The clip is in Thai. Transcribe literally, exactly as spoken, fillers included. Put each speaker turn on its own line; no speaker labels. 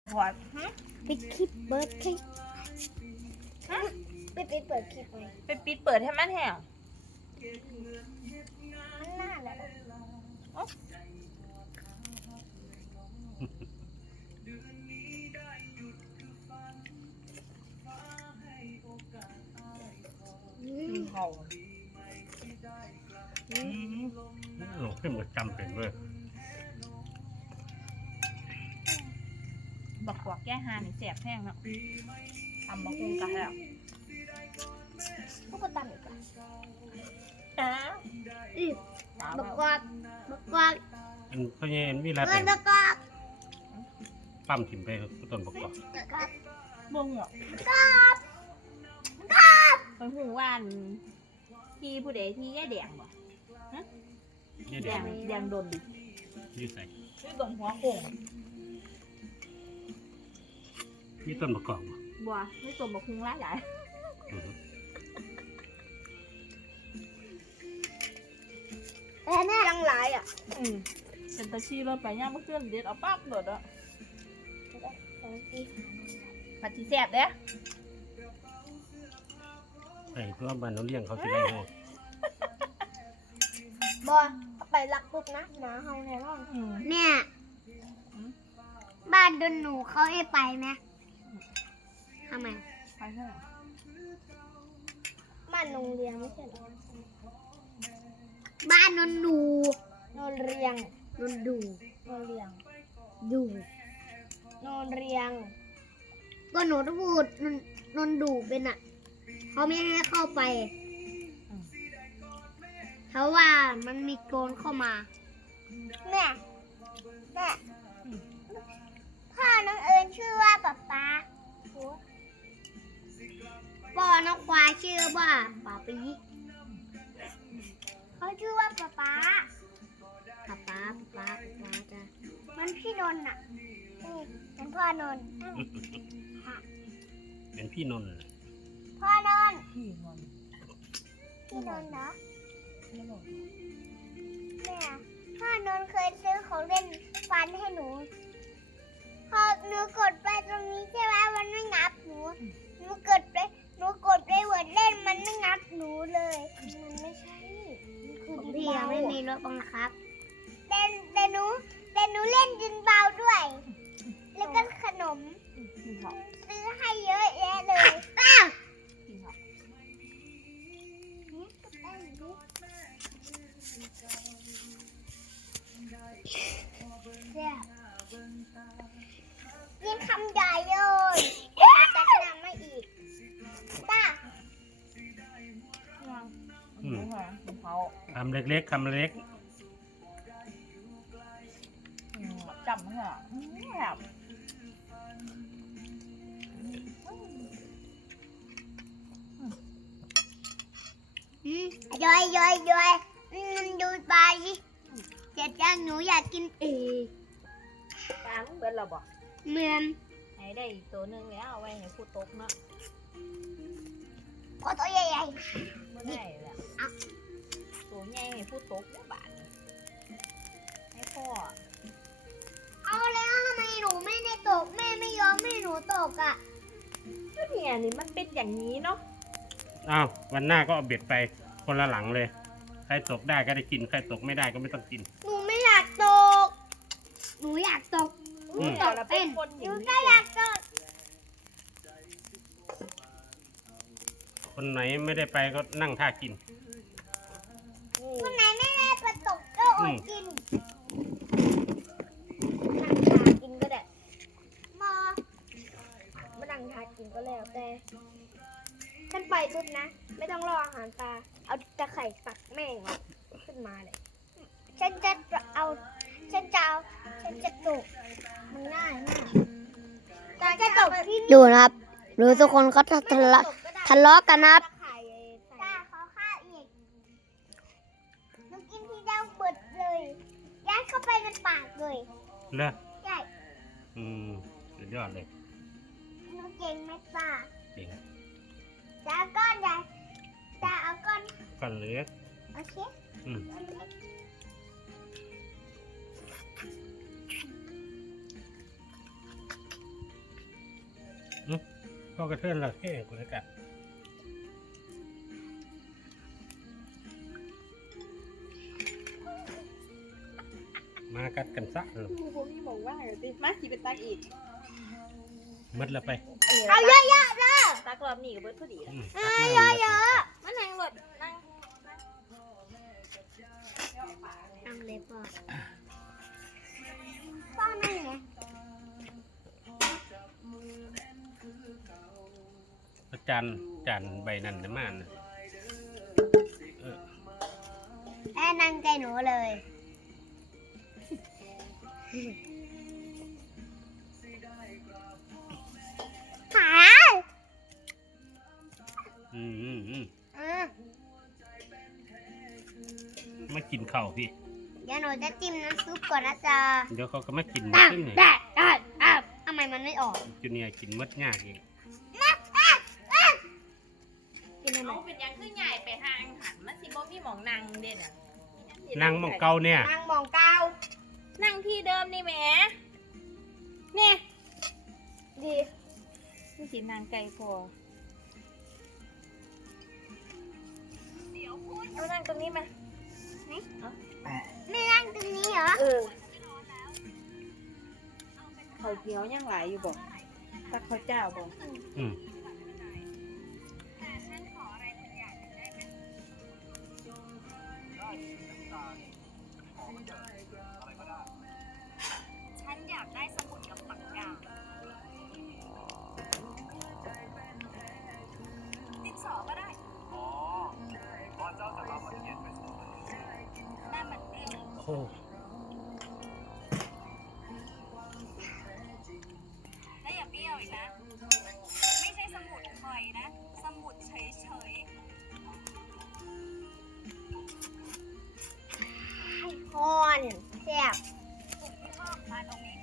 พอด
ปิดคลิปเปิดคลิปฮะปิดปิดเปิดคลิปไหม
ไปปิดเปิดให้มันแห้ง
มันน่าแล้ว
กินเขา
หลงขึ้นมาจำเป็นเลย
บักกวกแก้หานี่แสบแห้งเนาะทำบักคุงกันแล้ว
พวกก็ตามอีกอ่ะ
อ้า
อือบักกวาดบักกวาด
อันเพราะงี้มีอะไร
เงิ
เป็น
นบักกวาด
ปั้มถิ่มไปต้นประกอบ
บักกวาด
บ่หัว
บักกวาดบักกวาด
ไปหูว่านที่ผู้ใดที่แย่แดงบ่ฮะ
นี่
แด
เดี๋ยว
งแดงโดนดิ
ยืดใส่
ด้วยตรงหัวโค้ง
มีต้นประกอบ
บัวด้วยตัวบักคุงหลายหลาย
เอ้ยแม่ยังหลายอ่ะ
อืมเป็นตะชีรถไปย่างเมื่อคืนเด็ดเอาปั๊บโดดอ่ะ
สองสี่
ผัดชีแซ่บเด้อ
ไอ้ตัวบ้านเราเลี้ยงเขาสิได้ห้อง
บอไปรักปุ๊บนะหนาเฮาแน่นอน
อืม
แม่บ้านโดนหนูเขาให้ไปไหมทำไม
ไปเถอะ
บ้านโรงเรียนไม่ใช่หรอบ้านนนดูนนเรียงนนดูนนเรียงดูนนเรียงก็หนูต้องพูดนนนนดูเป็นอ่ะเขาไม่ให้เข้าไปเพราะว่ามันมีโกนเข้ามาแม่แม่พ่อน้องเอิญชื่อว่าป๊าป๊าพ่อน้องควายชื่อว่าป๊าปีเขาชื่อว่าป๊าป๊าป๊าป๊าป๊าป๊าป๊าจ้ะมันพี่นนท์อ่ะนี่เป็นพ่อนนท์
เป็นพี่นนท์
พ่อนนท์
พี่งอน
พี่นนท์เหรอ
ไม่หลง
แม่พ่อนนท์เคยซื้อของเล่นฟันให้หนูพอหนูกดไปตรงนี้ใช่ไหมมันไม่งับหนูหนูกดไปหนูกดไปเวิร์ดเล่นมันไม่งับหนูเลยมันไม่ใช่คือพี่ยังไม่มีรถบังคับแต่แต่หนูแต่หนูเล่นดินเบาด้วย แล้วก็ขนม
พี่หอก
ซื้อให้เยอะแยะเลยอ้าว
พี่หอก
กินคำใหญ่เลยจะนำมาอีกป้า
ยัง
อืม
ไม่หอมเขา
คำเล็กๆคำเล็ก
อืมจำเหรออืมแบบ
อืมย่อยย่อยย่อยอืมดูปลาสิเจ็ดจังหนูอยากกินเอง
กลางเบิดเราบอก
เหมือน
ให้ได้อีกตัวหนึ่งแล้วเอาไว้ให้ผู้ตกเนาะ
ขอตัวใหญ่
ไม่ได้แหละตัวใหญ่ให้ผู้ตกได้บาทให้พ่อ
ๆเอาแล้วทำไมหนูไม่ได้ตกแม่ไม่ยอมให้หนูตกอ่ะ
ก็เนี่ยนี่มันเป็นอย่างนี้เนาะ
ๆอ้าววันหน้าก็เอาเบ็ดไปคนละหลังเลย ใครตกได้ก็ได้กินใครตกไม่ได้ก็ไม่ต้องกิน
หนูไม่อยากตกหนูอยากตก
อืม
เดี๋ยวเราเป็นคน
ห
อ
นู
ย่าง
ก็
นี้
อยากตก
คนไหนไม่ได้ไปก็นั่งท่ากิน
คนไหนไม่ได้ไปตกก็อดกินนั่งทากินก็ได้มาไม่นั่งทากินก็แล้วแต่ฉันไปปุ๊บนะ ไม่ต้องรออาหารตา เอาตะไคร่ตักแม่งออกขึ้นมาเลย ฉันจะเอา ฉันจะเอา ฉันจะตกมันง่ายมากตาจะตกที่
ดูนะครับดูทุกคนเขาทะเลาะทะเลาะกันนะครับ
ตะไคร่ตาเขาฆ่าอีกหนูกินทีเดียวเบิดเลยยัดเข้าไปในปากเลย
เลอ
ใช่
อืมสุดยอดเลย
หนูเก่งไหมป้า
เก่ง
จะเอาก้อนใหญ่จะเอาก้อน
ก่อนเล็ก
โอเค
อืม
ก้อนเล็ก
พ่อกระเทือนเราเท่กูเลยกันมากัดกันซะลูก
ผมมีบอกว่าเดี๋ยวมาสิเป็นตักอีก
มัดละไป
เอาเยอะๆเลย
ตักรอบนี้กับเบิร์ดพอดีแล้ว
อืม
เอา
ตัก
เย
มา
อะ
มานั่งรถนั่ง
นั่งเลยพ่อพ่อนั่งไง
อาจารย์จานใบนั้นนะมานนะเออ
แม่นั่งใจหนูเลยขา
อืมอืมอืม
อืม
มากินข้าวพี่
เดี๋ยวหนูจะจิ้มน้ำซุปก่อนนะจ๊ะ
เดี๋ยวเขาก็มากิน
ได้
ซึ่งไง
ได้ได้ได้ทำไมมันไม่ออก
จูเนียร์กินมัดยากเอง
กินทำไม
เอาเป็นยังคือใหญ่ไปห่างหันมันสิบ่มีหมองนั่งเด่นอ่ะ
นั่งหมองเก่าเนี่ย
นั่งมองเกา
นั่งที่เดิมนี่แหมเนี่ยดีนี่สินางไก่พอเอานั่งตรงนี้มา
ไม่นั่งตรงนี้เหรอ
เออเขาวเกี๊ยวยังหลายอยู่บ่ตักข้าวเจ้าบ่
อืม
ฉันอยากได้สมุดกับปากกาดินสอก็ได้อ๋อพอเจ้าจะรับมาเขียนเป็นนั่นมันเรื่อง
โอ้
และอย่าเบี้ยวอีกนะ ไม่ใช่สมุดคอยนะ สมุดเฉย
ฮอนแซ่บ
ๆที่ชอบมาตรงนี้